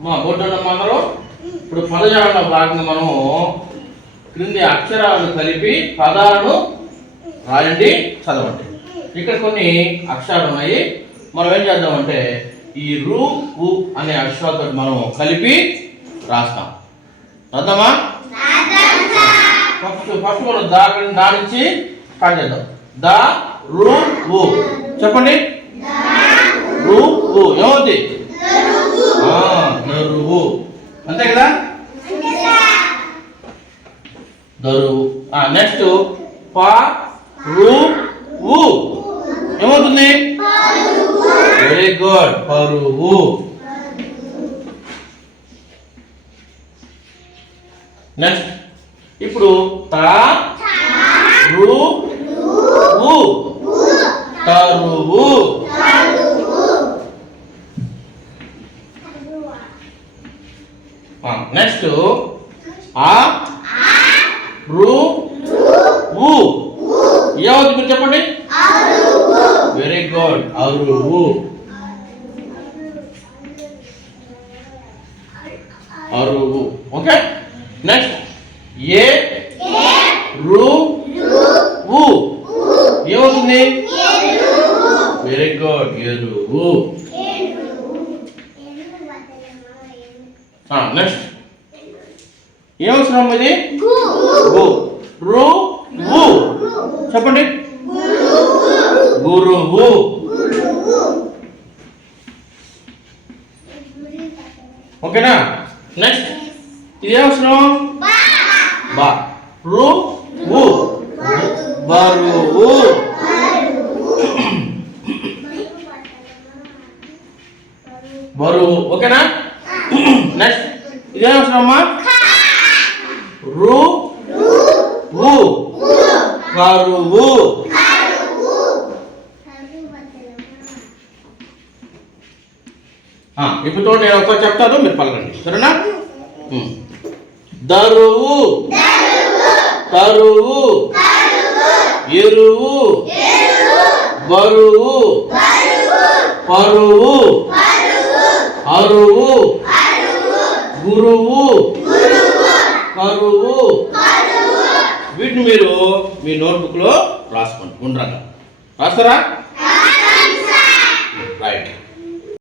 మా బోర్డు అందరూ ఇప్పుడు పదజాలంలో భాగంగా మనం క్రింది అక్షరాలను కలిపి పదాలను రాయండి చదవండి. ఇక్కడ కొన్ని అక్షరాలు ఉన్నాయి. మనం ఏం చేద్దామంటే ఈ రూ కు అనే అక్షరాలతో మనం కలిపి రాస్తాం. రాద్దామా? ఫస్ట్ ఫస్ట్ మనం దా దాని నుంచి స్టార్ట్ చేద్దాం. ద రూ చెప్పండి. రూ ఏమవుతుంది ఆ, దరువు అంతే కదా దరువు నెక్స్ట్ పా రు వు ఏమవుతుంది? వెరీ గుడ్ పరువు నెక్స్ట్ ఇప్పుడు తా రు వు తరువు నెక్స్ట్ ఆ రు? వు. ఏమవుతుంది మీరు చెప్పండి? వెరీ గుడ్ అరువు. అరువు. ఓకే నెక్స్ట్ ఏ? రు. వు. ఏమవుతుంది వెరీ గుడ్ ఎరువు. నెక్స్ట్ ఏమవసరం ఇది? గు. రు. చెప్పండి. గురువు ఓకేనా? నెక్స్ట్. ఇది ఏమవసరం బా. రు. బరువు బరువు ఓకేనా? నెక్స్ట్. ఇది ఏమవసరం కరువు. ఇప్పుడు నేను ఒక చెప్తాను మీరు పలకండి. సరేనా? దరువు తరువు ఎరువు. బరువు. పరువు. అరువు. గురువు. కరువు. వీటిని మీరు మీ నోట్బుక్లో రాసుకోండి. ఉండరా రాస్తారా? రైట్.